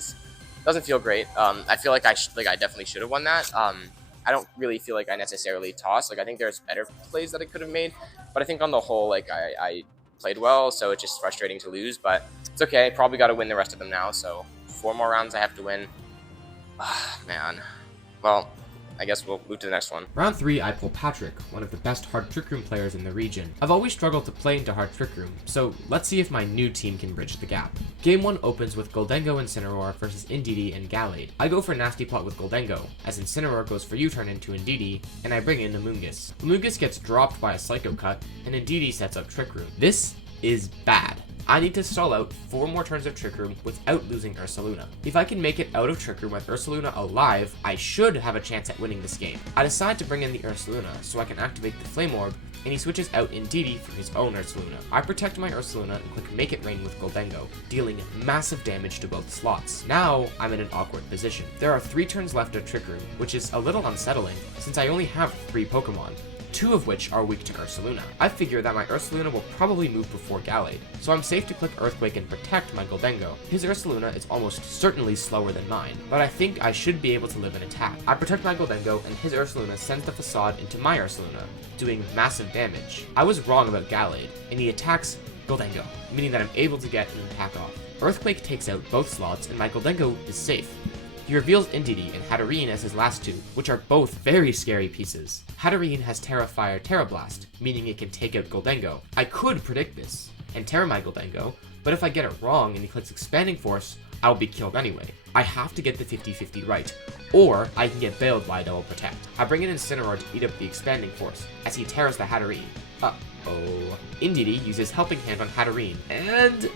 doesn't feel great. I feel like I definitely should have won that. I don't really feel like I necessarily tossed. Like I think there's better plays that I could have made, but I think on the whole, like I played well, so it's just frustrating to lose. But it's okay. Probably got to win the rest of them now. So 4 more rounds I have to win. Man. Well, I guess we'll move to the next one. Round 3, I pull Patrick, one of the best hard Trick Room players in the region. I've always struggled to play into hard Trick Room, so let's see if my new team can bridge the gap. Game 1 opens with Goldengo and Incineroar versus Indeedee and Gallade. I go for Nasty Plot with Goldengo, as Incineroar goes for U-turn into Indeedee, and I bring in Amoonguss. Amoonguss gets dropped by a Psycho Cut, and Indeedee sets up Trick Room. This is bad. I need to stall out 4 more turns of Trick Room without losing Ursaluna. If I can make it out of Trick Room with Ursaluna alive, I should have a chance at winning this game. I decide to bring in the Ursaluna so I can activate the Flame Orb, and he switches out Indeedee for his own Ursaluna. I protect my Ursaluna and click Make It Rain with Goldengo, dealing massive damage to both slots. Now, I'm in an awkward position. There are 3 turns left of Trick Room, which is a little unsettling since I only have 3 Pokemon, 2 of which are weak to Ursaluna. I figure that my Ursaluna will probably move before Gallade, so I'm safe to click Earthquake and protect my Goldengo. His Ursaluna is almost certainly slower than mine, but I think I should be able to live an attack. I protect my Goldengo, and his Ursaluna sends the Facade into my Ursaluna, doing massive damage. I was wrong about Gallade, and he attacks Goldengo, meaning that I'm able to get an attack off. Earthquake takes out both slots, and my Goldengo is safe. He reveals Indeedee and Hatterene as his last 2, which are both very scary pieces. Hatterene has Terra Fire Terra Blast, meaning it can take out Goldengo. I could predict this and Terra my Goldengo, but if I get it wrong and he clicks Expanding Force, I'll be killed anyway. I have to get the 50-50 right, or I can get bailed by a double protect. I bring in Incineroar to eat up the Expanding Force, as he tears the Hatterene. Uh-oh. Indeedee uses Helping Hand on Hatterene, and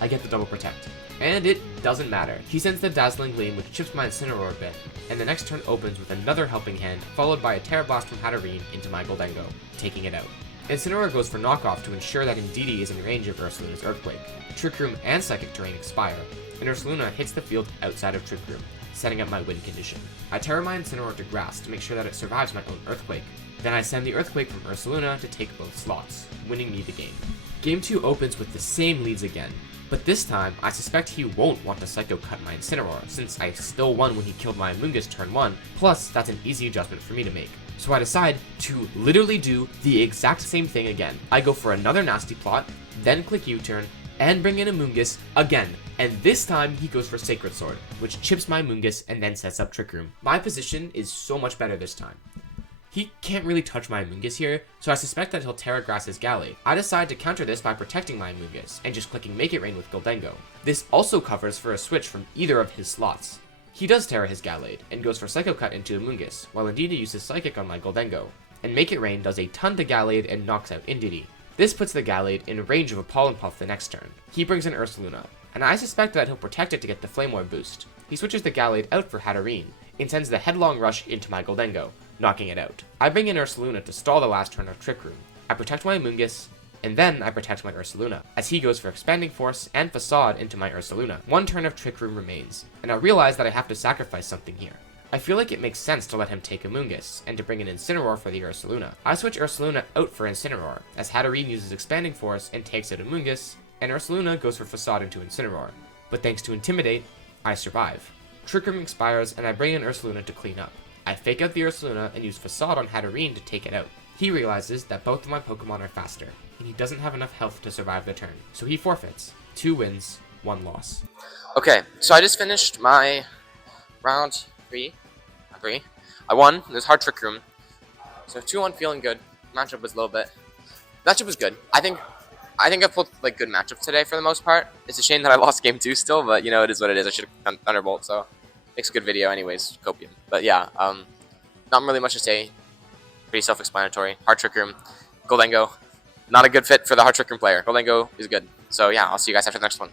I get the double protect. And it doesn't matter. He sends the Dazzling Gleam, which chips my Incineroar a bit, and the next turn opens with another Helping Hand, followed by a Terra Blast from Hatterene into my Goldengo, taking it out. Incineroar goes for knockoff to ensure that Indeedee is in range of Ursaluna's Earthquake. Trick Room and Psychic Terrain expire, and Ursaluna hits the field outside of Trick Room, setting up my win condition. I Terra my Incineroar to grass to make sure that it survives my own Earthquake. Then I send the Earthquake from Ursaluna to take both slots, winning me the game. Game 2 opens with the same leads again, but this time I suspect he won't want to Psycho Cut my Incineroar since I still won when he killed my Amoonguss turn 1, plus that's an easy adjustment for me to make. So I decide to literally do the exact same thing again. I go for another nasty plot, then click U-turn, and bring in Amoonguss again, and this time he goes for Sacred Sword, which chips my Amoonguss and then sets up Trick Room. My position is so much better this time. He can't really touch my Amoonguss here, so I suspect that he'll Terra Grass his Gallade. I decide to counter this by protecting my Amoonguss, and just clicking Make It Rain with Gholdengo. This also covers for a switch from either of his slots. He does Terra his Gallade, and goes for Psycho Cut into Amoonguss, while Indeedee uses Psychic on my Gholdengo, and Make It Rain does a ton to Gallade and knocks out Indeedee. This puts the Gallade in range of a Pollen Puff the next turn. He brings in Ursaluna, and I suspect that he'll protect it to get the Flame Orb boost. He switches the Gallade out for Hatterene, and sends the Headlong Rush into my Gholdengo, knocking it out. I bring in Ursaluna to stall the last turn of Trick Room. I protect my Amoonguss, and then I protect my Ursaluna, as he goes for Expanding Force and Facade into my Ursaluna. One turn of Trick Room remains, and I realize that I have to sacrifice something here. I feel like it makes sense to let him take Amoonguss, and to bring in Incineroar for the Ursaluna. I switch Ursaluna out for Incineroar, as Hatterene uses Expanding Force and takes out Amoonguss, and Ursaluna goes for Facade into Incineroar. But thanks to Intimidate, I survive. Trick Room expires, and I bring in Ursaluna to clean up. I fake out the Ursaluna and use Facade on Hatterene to take it out. He realizes that both of my Pokemon are faster, and he doesn't have enough health to survive the turn, so he forfeits. 2 wins, 1 loss. Okay, so I just finished my round 3. I won. It was hard Trick Room. So 2-1 feeling good. Matchup was a little bit. Matchup was good. I think I pulled like good matchup today for the most part. It's a shame that I lost game 2 still, but you know it is what it is. I should have done Thunderbolt, so makes a good video anyways. Copium. But yeah, not really much to say. Pretty self-explanatory. Hard Trick Room. Gholdengo. Not a good fit for the hard Trick Room player. Gholdengo is good. So yeah, I'll see you guys after the next one.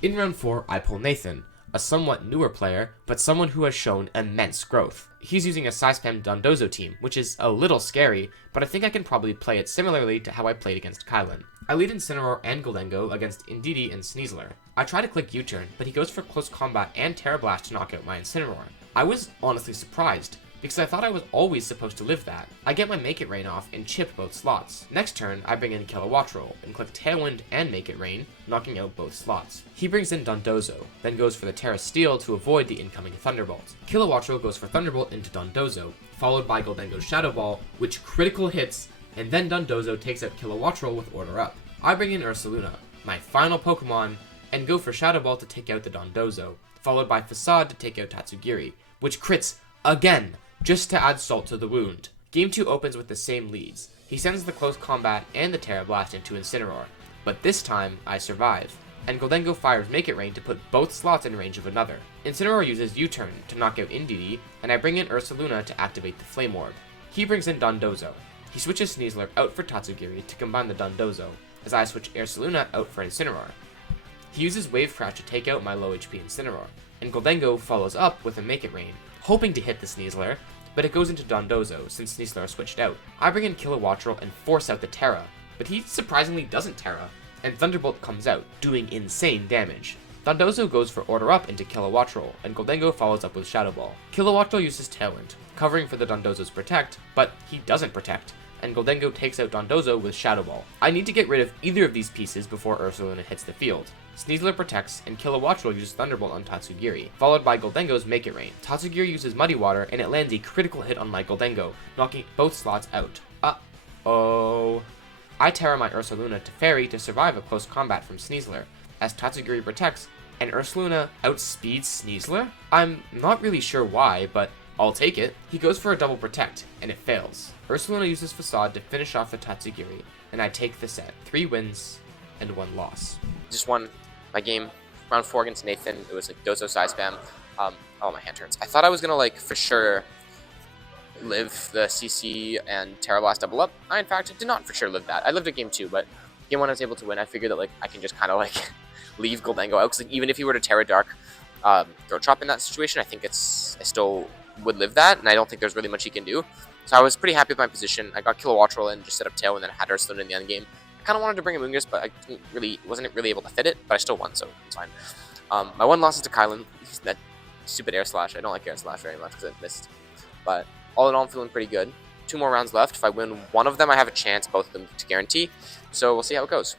In round 4, I pull Nathan, a somewhat newer player, but someone who has shown immense growth. He's using a Psyspam Dondozo team, which is a little scary, but I think I can probably play it similarly to how I played against Kylan. I lead Incineroar and Gholdengo against Indeedee and Sneasler. I try to click U-turn, but he goes for Close Combat and Terra Blast to knock out my Incineroar. I was honestly surprised, because I thought I was always supposed to live that. I get my Make It Rain off and chip both slots. Next turn, I bring in Kilowattrel and click Tailwind and Make It Rain, knocking out both slots. He brings in Dondozo, then goes for the Terra Steel to avoid the incoming Thunderbolt. Kilowattrel goes for Thunderbolt into Dondozo, followed by Gholdengo's Shadow Ball, which critical hits, and then Dondozo takes out Kilowattrel with Order Up. I bring in Ursaluna, my final Pokemon, and go for Shadow Ball to take out the Dondozo, followed by Facade to take out Tatsugiri, which crits again, just to add salt to the wound. Game 2 opens with the same leads. He sends the Close Combat and the Terra Blast into Incineroar, but this time I survive, and Gholdengo fires Make It Rain to put both slots in range of another. Incineroar uses U-turn to knock out Indeedee, and I bring in Ursaluna to activate the Flame Orb. He brings in Dondozo. He switches Sneasler out for Tatsugiri to combine the Dondozo, as I switch Ursaluna out for Incineroar. He uses Wave Crash to take out my low HP Incineroar, and Gholdengo follows up with a Make It Rain, hoping to hit the Sneasler, but it goes into Dondozo since Sneasler switched out. I bring in Kilowattrel and force out the Terra, but he surprisingly doesn't Terra, and Thunderbolt comes out, doing insane damage. Dondozo goes for Order Up into Kilowattrel, and Gholdengo follows up with Shadow Ball. Kilowattrel uses Tailwind, covering for the Dondozo's Protect, but he doesn't Protect, and Gholdengo takes out Dondozo with Shadow Ball. I need to get rid of either of these pieces before Ursaluna hits the field. Sneasler protects, and Kilowattrel uses Thunderbolt on Tatsugiri, followed by Gholdengo's Make It Rain. Tatsugiri uses Muddy Water, and it lands a critical hit on my Gholdengo, knocking both slots out. Uh-oh. I Terra my Ursaluna to Fairy to survive a close combat from Sneasler, as Tatsugiri protects, and Ursaluna outspeeds Sneasler? I'm not really sure why, but I'll take it. He goes for a double protect, and it fails. Ursaluna uses Facade to finish off the Tatsugiri, and I take the set. 3 wins and 1 loss. Just won my game, round 4 against Nathan. It was like Dozo size spam. Oh, my hand hurts. I thought I was gonna like for sure live the CC and Terra Blast double up. I in fact did not for sure live that. I lived at game 2, but game 1 I was able to win. I figured that like I can just kind of like leave Gholdengo out, because like, even if he were to Terra Dark Throat Chop in that situation, I think I still would live that, and I don't think there's really much he can do. So I was pretty happy with my position. I got Kilowattrel in, just set up tail, and then I had Ursaluna in the end game. I kind of wanted to bring a Mungus, but I wasn't really able to fit it, but I still won, so it's fine. My one loss is to Kylan. He's that stupid Air Slash. I don't like Air Slash very much because I missed. But all in all, I'm feeling pretty good. 2 more rounds left. If I win one of them, I have a chance, both of them to guarantee. So we'll see how it goes.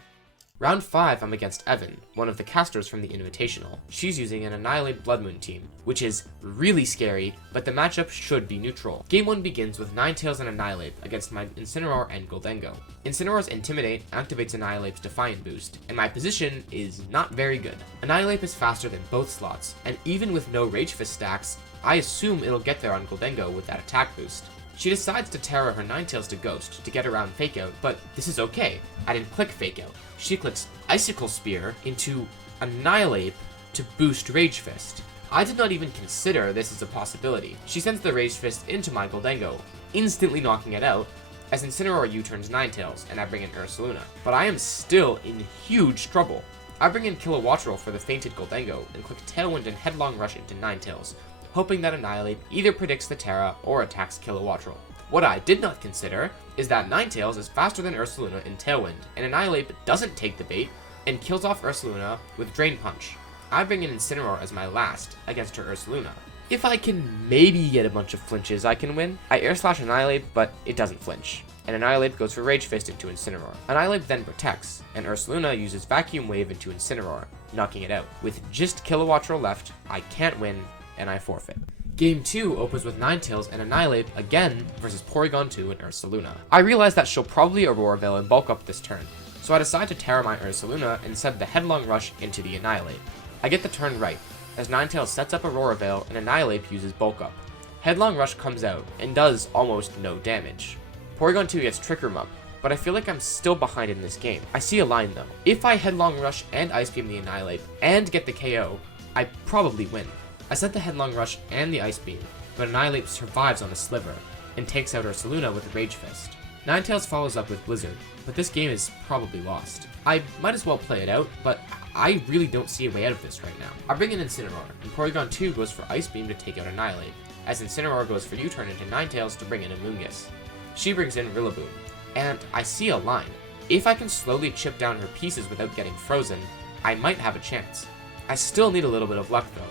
Round 5, I'm against Evan, one of the casters from the Invitational. She's using an Annihilate Blood Moon team, which is really scary, but the matchup should be neutral. Game 1 begins with Ninetales and Annihilate against my Incineroar and Gholdengo. Incineroar's Intimidate activates Annihilate's Defiant boost, and my position is not very good. Annihilate is faster than both slots, and even with no Rage Fist stacks, I assume it'll get there on Gholdengo with that attack boost. She decides to Terra her Ninetales to Ghost to get around Fake Out, but this is okay. I didn't click Fake Out. She clicks Icicle Spear into Annihilate to boost Rage Fist. I did not even consider this as a possibility. She sends the Rage Fist into my Gholdengo, instantly knocking it out, as Incineroar U-turns Ninetales, and I bring in Ursaluna. But I am still in huge trouble. I bring in Kilowattrel for the fainted Gholdengo, and click Tailwind and Headlong Rush into Ninetales, hoping that Annihilate either predicts the Terra or attacks Kilowattrel. What I did not consider is that Ninetales is faster than Ursaluna in Tailwind, and Annihilate doesn't take the bait and kills off Ursaluna with Drain Punch. I bring in Incineroar as my last against her Ursaluna. If I can maybe get a bunch of flinches, I can win. I Air Slash Annihilate, but it doesn't flinch, and Annihilate goes for Rage Fist into Incineroar. Annihilate then protects, and Ursaluna uses Vacuum Wave into Incineroar, knocking it out. With just Kilowattrel left, I can't win, and I forfeit. Game 2 opens with Ninetales and Annihilate again versus Porygon 2 and Ursaluna. I realize that she'll probably Aurora Veil and bulk up this turn, so I decide to Terra my Ursaluna and send the Headlong Rush into the Annihilate. I get the turn right, as Ninetales sets up Aurora Veil and Annihilate uses bulk up. Headlong Rush comes out and does almost no damage. Porygon 2 gets Trick Room up, but I feel like I'm still behind in this game. I see a line though. If I Headlong Rush and Ice Beam the Annihilate and get the KO, I probably win. I set the Headlong Rush and the Ice Beam, but Annihilate survives on a Sliver, and takes out Ursaluna with Rage Fist. Ninetales follows up with Blizzard, but this game is probably lost. I might as well play it out, but I really don't see a way out of this right now. I bring in Incineroar, and Porygon 2 goes for Ice Beam to take out Annihilate, as Incineroar goes for U-turn into Ninetales to bring in Amoonguss. She brings in Rillaboom, and I see a line. If I can slowly chip down her pieces without getting frozen, I might have a chance. I still need a little bit of luck though.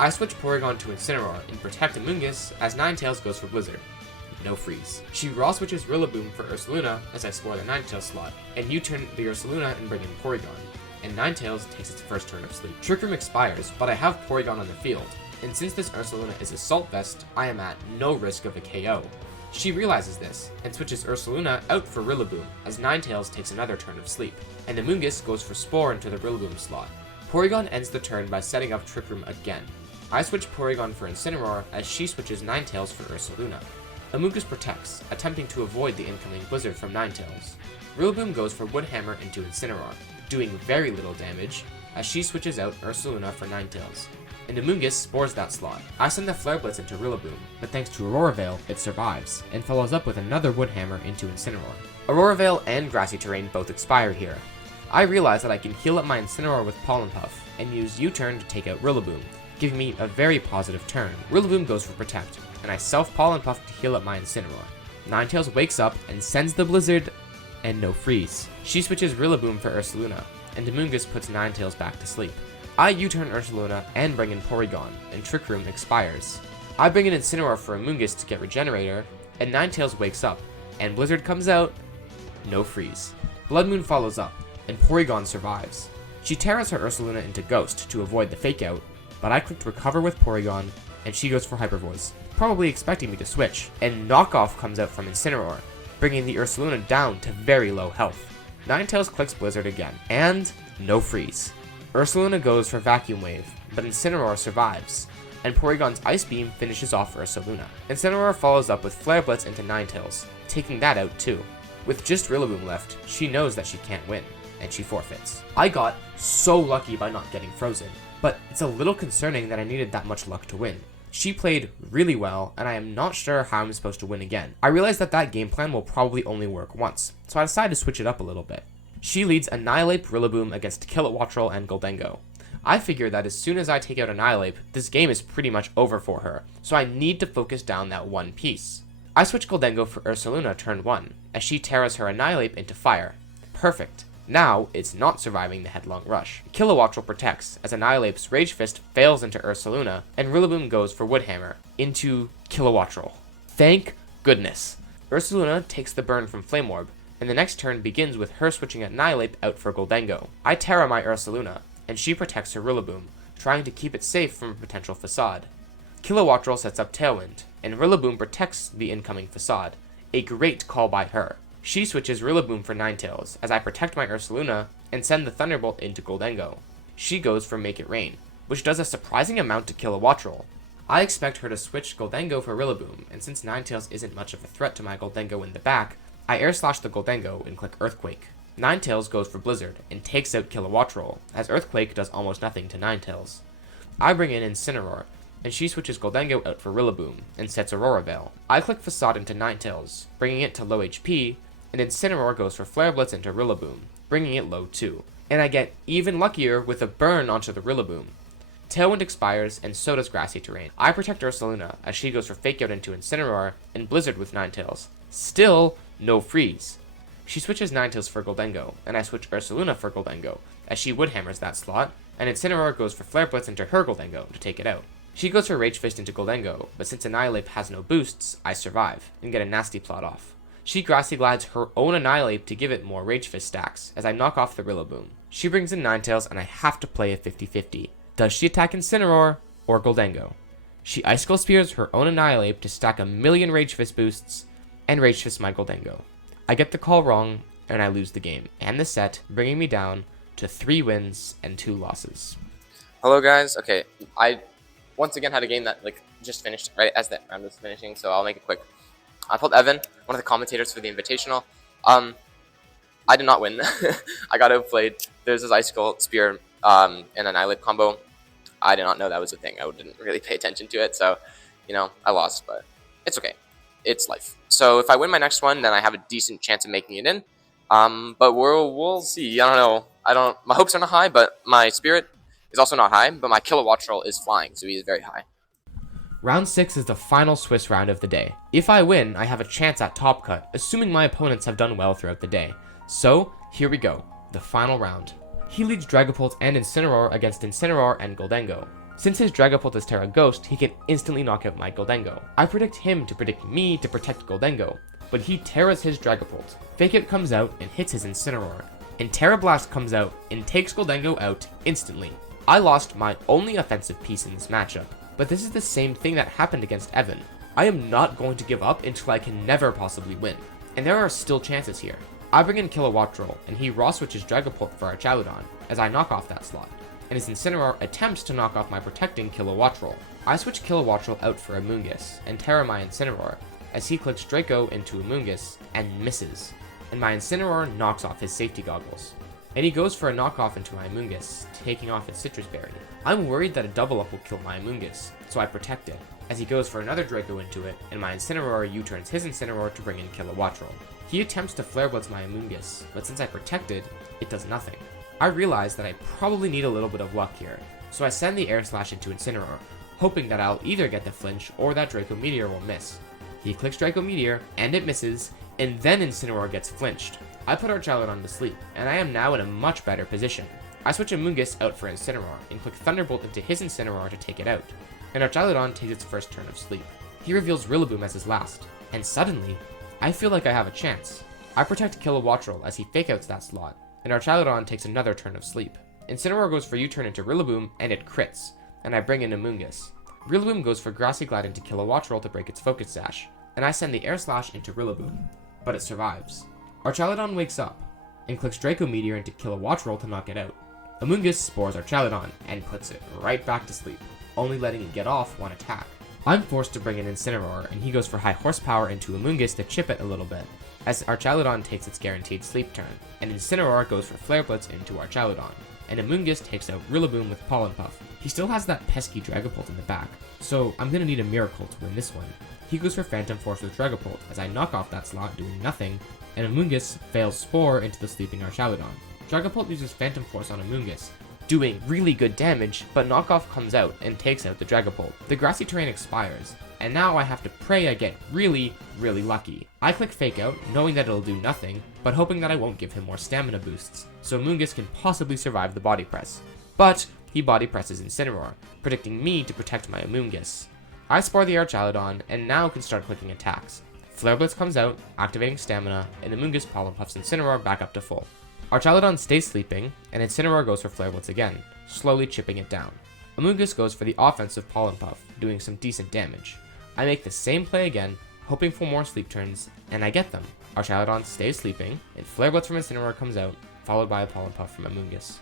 I switch Porygon to Incineroar and protect Amoonguss as Ninetales goes for Blizzard. No freeze. She raw switches Rillaboom for Ursaluna as I score the Ninetales slot, and U-turn the Ursaluna and bring in Porygon, and Ninetales takes its first turn of sleep. Trick Room expires, but I have Porygon on the field, and since this Ursaluna is Assault Vest, I am at no risk of a KO. She realizes this, and switches Ursaluna out for Rillaboom, as Ninetales takes another turn of sleep, and Amoonguss goes for Spore into the Rillaboom slot. Porygon ends the turn by setting up Trick Room again. I switch Porygon for Incineroar as she switches Ninetales for Ursaluna. Amoonguss protects, attempting to avoid the incoming Blizzard from Ninetales. Rillaboom goes for Woodhammer into Incineroar, doing very little damage as she switches out Ursaluna for Ninetales, and Amoonguss spores that slot. I send the Flare Blitz into Rillaboom, but thanks to Aurora Veil, it survives, and follows up with another Woodhammer into Incineroar. Aurora Veil and Grassy Terrain both expire here. I realize that I can heal up my Incineroar with Pollen Puff, and use U-turn to take out Rillaboom, giving me a very positive turn. Rillaboom goes for Protect, and I self-Pollen Puff to heal up my Incineroar. Ninetales wakes up and sends the Blizzard, and no freeze. She switches Rillaboom for Ursaluna, and Amoonguss puts Ninetales back to sleep. I U-turn Ursaluna and bring in Porygon, and Trick Room expires. I bring in Incineroar for Amoonguss to get Regenerator, and Ninetales wakes up, and Blizzard comes out, no freeze. Blood Moon follows up, and Porygon survives. She Terras her Ursaluna into Ghost to avoid the Fake Out, but I clicked Recover with Porygon, and she goes for Hyper Voice, probably expecting me to switch, and Knockoff comes out from Incineroar, bringing the Ursaluna down to very low health. Ninetales clicks Blizzard again, and no freeze. Ursaluna goes for Vacuum Wave, but Incineroar survives, and Porygon's Ice Beam finishes off Ursaluna. Incineroar follows up with Flare Blitz into Ninetales, taking that out too. With just Rillaboom left, she knows that she can't win, and she forfeits. I got so lucky by not getting frozen, but it's a little concerning that I needed that much luck to win. She played really well, and I am not sure how I'm supposed to win again. I realize that that game plan will probably only work once, so I decided to switch it up a little bit. She leads Annihilate Rillaboom against Kilowattrel and Gholdengo. I figure that as soon as I take out Annihilate, this game is pretty much over for her, so I need to focus down that one piece. I switch Goldengo for Ursaluna turn 1, as she tears her Annihilate into fire. Perfect. Now, it's not surviving the headlong rush. Kilowattrel protects, as Annihilape's Rage Fist fails into Ursaluna, and Rillaboom goes for Woodhammer, into Kilowattrel. Thank goodness. Ursaluna takes the burn from Flame Orb, and the next turn begins with her switching Annihilate out for Goldengo. I Terra my Ursaluna, and she protects her Rillaboom, trying to keep it safe from a potential Facade. Kilowattrel sets up Tailwind, and Rillaboom protects the incoming Facade. A great call by her. She switches Rillaboom for Ninetales, as I protect my Ursaluna and send the Thunderbolt into Goldengo. She goes for Make It Rain, which does a surprising amount to Kilowattrel. I expect her to switch Goldengo for Rillaboom, and since Ninetales isn't much of a threat to my Goldengo in the back, I Air Slash the Goldengo and click Earthquake. Ninetales goes for Blizzard and takes out Kilowattrel, as Earthquake does almost nothing to Ninetales. I bring in Incineroar, and she switches Goldengo out for Rillaboom and sets Aurora Veil. I click Facade into Ninetales, bringing it to low HP, and Incineroar goes for Flare Blitz into Rillaboom, bringing it low too. And I get even luckier with a burn onto the Rillaboom. Tailwind expires, and so does Grassy Terrain. I protect Ursaluna, as she goes for Fake Out into Incineroar, and Blizzard with Ninetales. Still, no freeze. She switches Ninetales for Goldengo, and I switch Ursaluna for Goldengo, as she Woodhammers that slot, and Incineroar goes for Flare Blitz into her Goldengo to take it out. She goes for Rage Fist into Goldengo, but since Annihilate has no boosts, I survive, and get a nasty plot off. She Grassy Glides her own Annihilate to give it more Rage Fist stacks, as I knock off the Rillaboom. She brings in Ninetales, and I have to play a 50-50. Does she attack Incineroar, or Goldengo? She Icicle Spears her own Annihilate to stack a million Rage Fist boosts, and Rage Fist my Goldengo. I get the call wrong, and I lose the game, and the set, bringing me down to 3 wins and 2 losses. Hello guys. Okay, I once again had a game that just finished right as the round was finishing, so I'll make it quick. I pulled Evan, one of the commentators for the Invitational. I did not win. I got outplayed. There's this Icicle Spear and Annihilate combo. I did not know that was a thing. I didn't really pay attention to it, so I lost, but it's okay. It's life. So if I win my next one, then I have a decent chance of making it in. But we'll see. I don't know. My hopes are not high, but my spirit is also not high. But my Kilowattrel is flying, so he is very high. Round 6 is the final Swiss round of the day. If I win, I have a chance at Top Cut, assuming my opponents have done well throughout the day. So, here we go. The final round. He leads Dragapult and Incineroar against Incineroar and Goldengo. Since his Dragapult is Terra Ghost, he can instantly knock out my Goldengo. I predict him to predict me to protect Goldengo, but he Terras his Dragapult. Fake Out comes out and hits his Incineroar, and Terra Blast comes out and takes Goldengo out instantly. I lost my only offensive piece in this matchup, but this is the same thing that happened against Evan. I am not going to give up until I can never possibly win, and there are still chances here. I bring in Kilowattrel, and he raw switches Dragapult for Archaludon, as I knock off that slot, and his Incineroar attempts to knock off my protecting Kilowattrel. I switch Kilowattrel out for Amoonguss, and Terra my Incineroar, as he clicks Draco into Amoonguss, and misses, and my Incineroar knocks off his safety goggles. And he goes for a knockoff into my Amoonguss, taking off its Citrus Berry. I'm worried that a double up will kill my Amoonguss, so I protect it, as he goes for another Draco into it, and my Incineroar U-turns his Incineroar to bring in Kilowattrel. He attempts to Flare Blitz my Amoonguss, but since I protected, it does nothing. I realize that I probably need a little bit of luck here, so I send the Air Slash into Incineroar, hoping that I'll either get the flinch or that Draco Meteor will miss. He clicks Draco Meteor, and it misses, and then Incineroar gets flinched. I put Archaludon to sleep, and I am now in a much better position. I switch Amoonguss out for Incineroar, and click Thunderbolt into his Incineroar to take it out, and Archaludon takes its first turn of sleep. He reveals Rillaboom as his last, and suddenly, I feel like I have a chance. I protect Kilowattrel as he fake outs that slot, and Archaludon takes another turn of sleep. Incineroar goes for U-turn into Rillaboom, and it crits, and I bring in Amoonguss. Rillaboom goes for Grassy Glide into Kilowattrel to break its Focus Sash, and I send the Air Slash into Rillaboom, but it survives. Archaludon wakes up, and clicks Draco Meteor into Kilowattrel to knock it out. Amoonguss spores Archaludon, and puts it right back to sleep, only letting it get off one attack. I'm forced to bring in Incineroar, and he goes for high horsepower into Amoonguss to chip it a little bit, as Archaludon takes its guaranteed sleep turn, and Incineroar goes for Flare Blitz into Archaludon, and Amoonguss takes out Rillaboom with Pollen Puff. He still has that pesky Dragapult in the back, so I'm gonna need a miracle to win this one. He goes for Phantom Force with Dragapult, as I knock off that slot doing nothing, and Amoonguss fails Spore into the sleeping Archaludon. Dragapult uses Phantom Force on Amoonguss, doing really good damage, but knockoff comes out and takes out the Dragapult. The Grassy Terrain expires, and now I have to pray I get really, really lucky. I click Fake Out, knowing that it'll do nothing, but hoping that I won't give him more stamina boosts, so Amoonguss can possibly survive the body press. But he body presses Incineroar, predicting me to protect my Amoonguss. I spore the Archaludon, and now can start clicking attacks. Flare Blitz comes out, activating stamina, and Amoonguss Pollen Puffs Incineroar back up to full. Archaludon stays sleeping, and Incineroar goes for Flare Blitz again, slowly chipping it down. Amoonguss goes for the offensive Pollen Puff, doing some decent damage. I make the same play again, hoping for more sleep turns, and I get them. Archaludon stays sleeping, and Flare Blitz from Incineroar comes out, followed by a Pollen Puff from Amoonguss.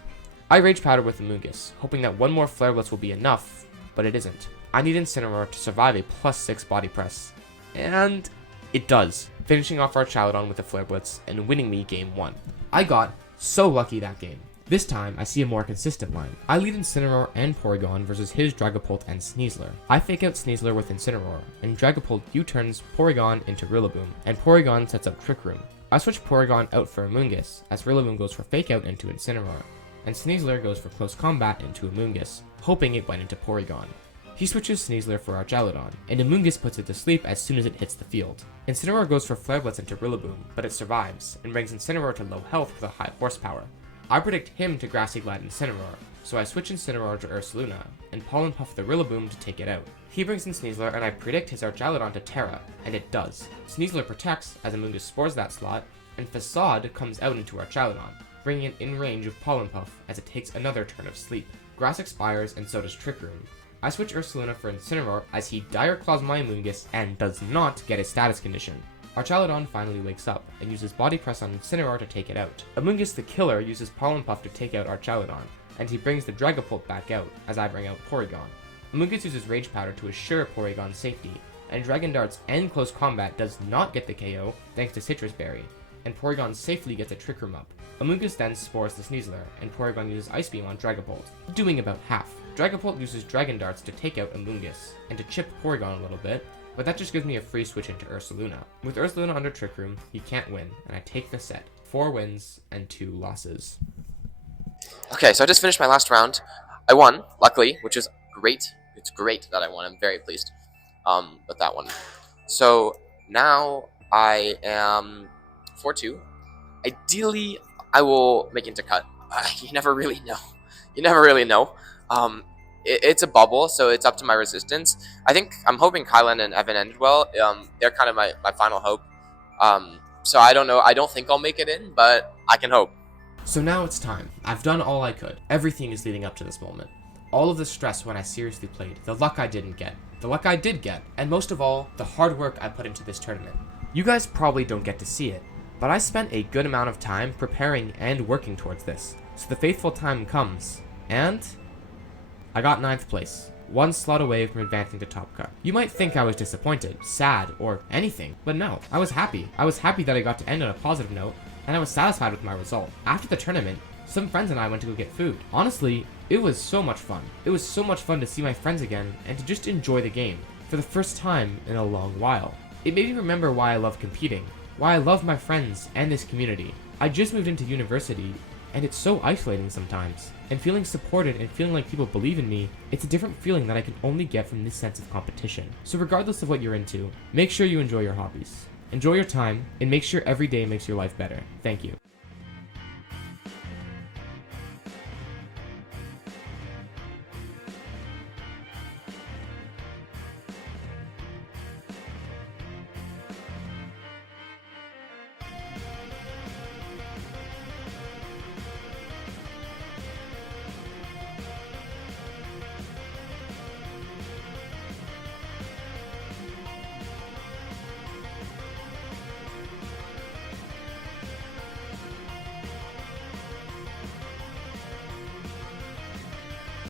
I Rage Powder with Amoonguss, hoping that one more Flare Blitz will be enough, but it isn't. I need Incineroar to survive a +6 body press. And it does, finishing off Archaludon with a Flare Blitz and winning me game 1. I got so lucky that game. This time, I see a more consistent line. I lead Incineroar and Porygon versus his Dragapult and Sneasler. I fake out Sneasler with Incineroar, and Dragapult U-turns Porygon into Rillaboom, and Porygon sets up Trick Room. I switch Porygon out for Amoonguss, as Rillaboom goes for Fake Out into Incineroar, and Sneasler goes for Close Combat into Amoonguss, hoping it went into Porygon. He switches Sneasler for Archaludon, and Amoonguss puts it to sleep as soon as it hits the field. Incineroar goes for Flare Blitz into Rillaboom, but it survives, and brings Incineroar to low health with a high horsepower. I predict him to Grassy Glide Incineroar, so I switch Incineroar to Ursaluna, and Pollen Puff the Rillaboom to take it out. He brings in Sneasler, and I predict his Archaludon to Terra, and it does. Sneasler protects as Amoonguss spores that slot, and Facade comes out into Archaludon, bringing it in range of Pollen Puff as it takes another turn of sleep. Grass expires, and so does Trick Room. I switch Ursaluna for Incineroar as he Dire Claws my Amoonguss and does not get a status condition. Archaludon finally wakes up and uses Body Press on Incineroar to take it out. Amoonguss the Killer uses Pollen Puff to take out Archaludon, and he brings the Dragapult back out as I bring out Porygon. Amoonguss uses Rage Powder to assure Porygon's safety, and Dragon Darts and Close Combat does not get the KO thanks to Citrus Berry, and Porygon safely gets a Trick Room up. Amoonguss then spores the Sneasler, and Porygon uses Ice Beam on Dragapult, doing about half. Dragapult uses Dragon Darts to take out Amoonguss, and to chip Porygon a little bit, but that just gives me a free switch into Ursaluna. With Ursaluna under Trick Room, he can't win, and I take the set. 4 wins and 2 losses. Okay, so I just finished my last round. I won, luckily, which is great. It's great that I won. I'm very pleased with that one. So now I am 4-2. Ideally, I will make it into cut. You never really know. You never really know. It's a bubble, so it's up to my resistance. I'm hoping Kylan and Evan ended well. They're kind of my final hope. So I don't know. I don't think I'll make it in, but I can hope. So now it's time. I've done all I could. Everything is leading up to this moment. All of the stress when I seriously played, the luck I didn't get, the luck I did get, and most of all, the hard work I put into this tournament. You guys probably don't get to see it, but I spent a good amount of time preparing and working towards this. So the fateful time comes, and I got 9th place, 1 slot away from advancing to Top Cut. You might think I was disappointed, sad, or anything, but no, I was happy. I was happy that I got to end on a positive note, and I was satisfied with my result. After the tournament, some friends and I went to go get food. Honestly, it was so much fun. It was so much fun to see my friends again, and to just enjoy the game, for the first time in a long while. It made me remember why I love competing, why I love my friends and this community. I just moved into university, and it's so isolating sometimes. And feeling supported and feeling like people believe in me, it's a different feeling that I can only get from this sense of competition. So regardless of what you're into, make sure you enjoy your hobbies. Enjoy your time, and make sure every day makes your life better. Thank you.